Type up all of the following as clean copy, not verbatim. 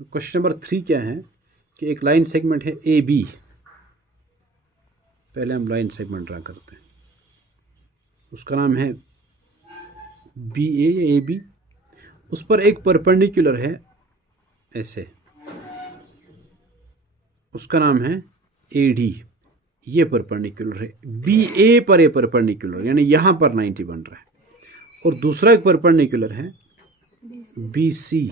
Question number 3 क्या है कि एक लाइन सेगमेंट है ए बी। पहले हम लाइन सेगमेंट ड्रा करते हैं, उसका नाम है बी ए बी। उस पर एक परपेंडिकुलर है ऐसे, उसका नाम है ए डी। ये परपेंडिकुलर है बी ए पर, ए परपेंडिकुलर यानी यहाँ पर 90 बन रहा है। और दूसरा एक परपेंडिकुलर है बी सी,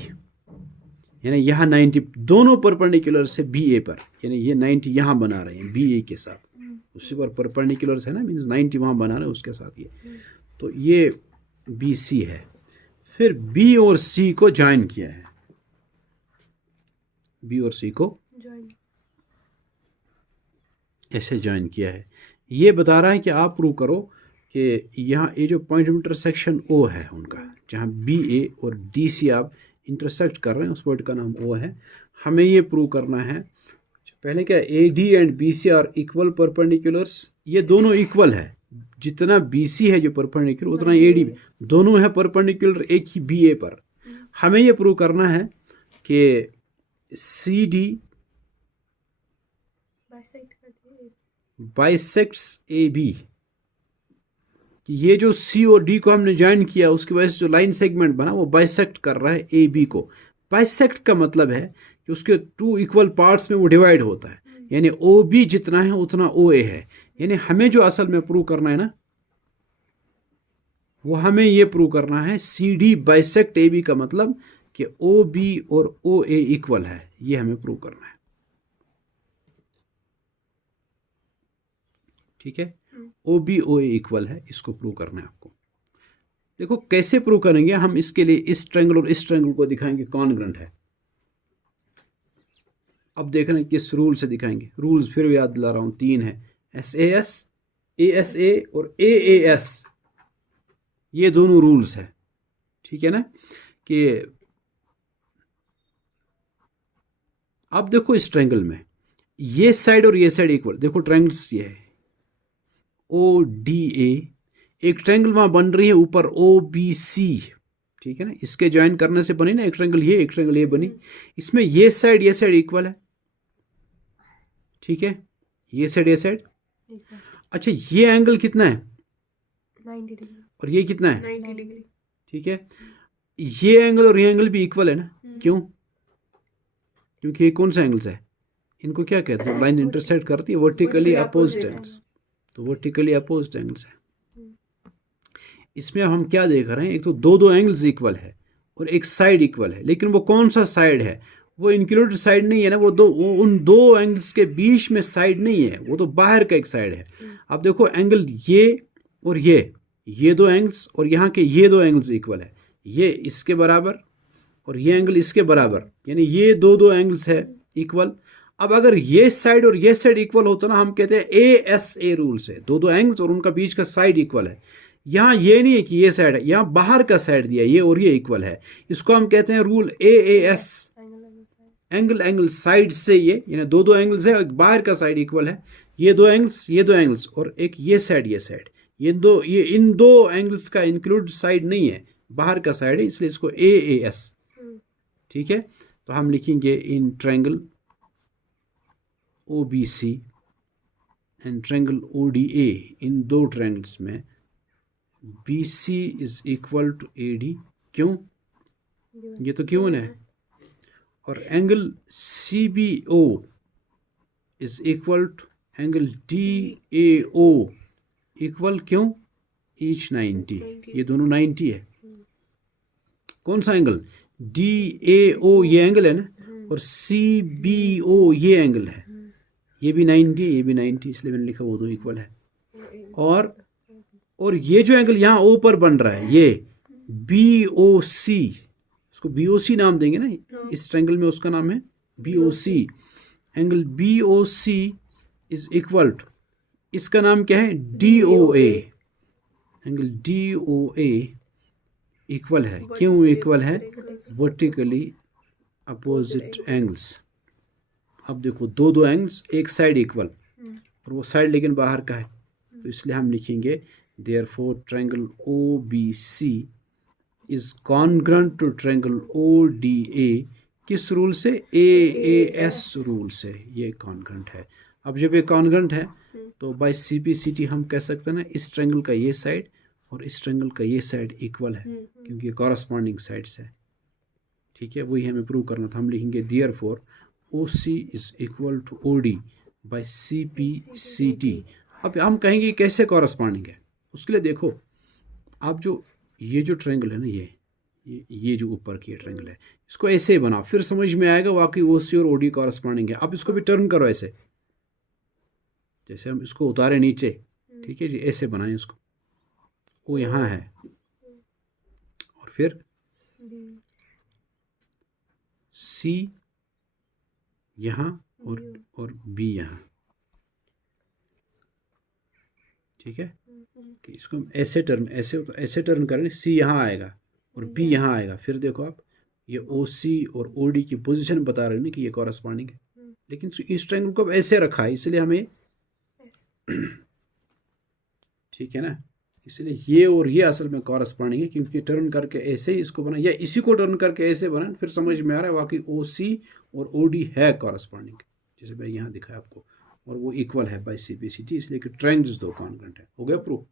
यानी यहाँ 90, दोनों परपेंडिकुलर से बी ए पर, यानी ये 90 यहाँ बना रहे हैं बी ए के साथ, उसी पर परपेंडिकुलर है ना, मीन्स 90 वहाँ बना रहे हैं उसके साथ ये। तो ये बी सी है। फिर बी और सी को ज्वाइन किया है, बी और सी को ऐसे ज्वाइन किया है। ये बता रहा है कि आप प्रूव करो कि यहाँ ये जो पॉइंट इंटरसेक्शन ओ है उनका, जहाँ बी ए और डी सी आप इंटरसेक्ट कर रहे हैं, उस पॉइंट का नाम ओ है। हमें ये प्रूव करना है पहले क्या, A D and B C are equal perpendiculars. ये दोनों इक्वल है, जितना बी सी है जो परपेंडिकुलर उतना ए डी, दोनों है परपेंडिकुलर एक ही बी ए पर। हमें ये प्रूव करना है कि C D bisects A B, कि ये जो सी और डी को हमने ज्वाइन किया उसकी वजह से जो लाइन सेगमेंट बना वो बाइसेक्ट कर रहा है ए बी को। बाइसेक्ट का मतलब है कि उसके 2 इक्वल पार्ट्स में वो डिवाइड होता है, यानी ओ बी जितना है उतना ओ ए है। यानी हमें जो असल में प्रूव करना है ना, वो हमें ये प्रूव करना है C D bisect A B का मतलब कि ओ बी और ओ ए इक्वल है, ये हमें प्रूव करना है। ठीक है, O B O A equal है, इसको प्रूव करना है आपको। देखो कैसे प्रूव करेंगे हम, इसके लिए इस ट्रायंगल और इस ट्रायंगल को दिखाएंगे कॉन्ग्रुएंट है। अब देख रहे हैं किस रूल से दिखाएंगे। रूल्स फिर याद दिला रहा हूं, 3 है, एस ए और ए एस, ये दोनों रूल्स है। ठीक है ना, कि अब देखो इस ट्रायंगल में ये साइड और ये साइड इक्वल, देखो ट्रायंगल्स ये है ओ डी ए, एक ट्रायंगल वहां बन रही है ऊपर ओ बी सी। ठीक है ना, इसके ज्वाइन करने से बनी ना एक ट्रायंगल ये, एक ट्रायंगल ये बनी। इसमें ये साइड इक्वल है। ठीक है, ये साइड। अच्छा, ये एंगल कितना है? 90 डिग्री। और ये कितना है? 90 डिग्री। ठीक है, ये एंगल और ये एंगल भी इक्वल है ना। क्यों? क्योंकि ये कौन सा एंगल्स है, इनको क्या कहते हैं, लाइन इंटरसेक्ट करती है वर्टिकली अपोजिट एंगल्स, तो वर्टिकली अपोजिट एंगल्स है। इसमें हम क्या देख रहे हैं, एक तो दो एंगल्स इक्वल है और एक साइड इक्वल है, लेकिन वो कौन सा साइड है, वो इंक्लूडेड साइड नहीं है ना, वो उन दो एंगल्स के बीच में साइड नहीं है, वो तो बाहर का एक साइड है। अब देखो एंगल ये और ये 2 एंगल्स और यहाँ के ये 2 एंगल्स इक्वल है, ये इसके बराबर और ये एंगल इसके बराबर, यानी ये दो एंगल्स है इक्वल। अब अगर ये साइड और ये साइड इक्वल होता ना, हम कहते हैं ए एस ए रूल से, दो एंगल्स और उनका बीच का साइड इक्वल है। यहाँ ये नहीं है कि ये साइड है, यहाँ बाहर का साइड दिया ये और ये इक्वल है, इसको हम कहते हैं rule A S, angle side से ये, यानी दो एंगल्स है, एक बाहर का साइड इक्वल है, ये दो एंगल्स और एक ये साइड, ये इन दो एंगल्स का इंक्लूड साइड नहीं है, बाहर का साइड है, इसलिए इसको ए एस। ठीक है, तो हम लिखेंगे in triangle O B C and triangle O D A, इन 2 ट्रायंगल्स में B C is equal to A D. क्यों? ये तो क्यों है। और angle C B O is equal to angle D A O equal, क्यों? ईच 90, ये दोनों 90 है। कौन सा एंगल? डी ए ओ ये एंगल है ना, और सी बी ओ ये एंगल है, ये भी 90 ये भी 90, इसलिए मैंने लिखा वो दो इक्वल है। और ये जो एंगल यहाँ ओ पर बन रहा है, ये बी ओ सी, इसको बी ओ सी नाम देंगे ना, इस ट्रायंगल में उसका नाम है B O C. Angle B O C is equal to, इसका नाम क्या है? D O A. Angle D O A equal है, क्यों इक्वल है? Vertically opposite angles. अब देखो दो एंगल्स, एक साइड इक्वल और वो साइड लेकिन बाहर का है, तो इसलिए हम लिखेंगे therefore triangle OBC is congruent to triangle ODA, किस रूल से? AAS रूल से ये कॉन्ग्रेंट है। अब जब ये कॉन्ग्रेंट है तो बाय CPCT हम कह सकते हैं ना, इस ट्रायंगल का ये साइड और इस ट्रायंगल का ये साइड इक्वल है, क्योंकि ये कॉरस्पॉन्डिंग साइड्स है। ठीक है, वही हमें प्रूव करना था। हम लिखेंगे therefore OC is equal to OD by CPCT। अब हम कहेंगे कैसे कॉरस्पॉन्डिंग है, उसके लिए देखो आप जो ये जो ट्रायंगल है ना, ये जो ऊपर की ट्रायंगल है, इसको ऐसे ही बनाओ, फिर समझ में आएगा वाकई OC और OD कॉरस्पॉन्डिंग है। आप इसको भी टर्न करो ऐसे, जैसे हम इसको उतारे नीचे, ठीक है जी, ऐसे बनाएं इसको। वो यहाँ है और फिर C यहाँ और B यहाँ, ठीक है। कि इसको हम ऐसे टर्न ऐसे टर्न करें, C यहाँ आएगा और B यहाँ आएगा। फिर देखो आप, ये OC और OD की पोजीशन बता रहे हैं ना कि ये कॉरस्पॉन्डिंग है, लेकिन इस ट्रायंगल को अब ऐसे रखा है, इसलिए हमें ठीक है ना, इसलिए ये और ये असल में कॉरस्पॉन्डिंग है, क्योंकि टर्न करके ऐसे ही इसको बना, या इसी को टर्न करके ऐसे बना, फिर समझ में आ रहा है वाकई OC और OD है कॉरस्पॉन्डिंग, जैसे मैं यहाँ दिखाया आपको, और वो इक्वल है बाय CPCT, इसलिए कि ट्रायंगल्स दो कॉन्ग्रेंट है। हो गया प्रूफ।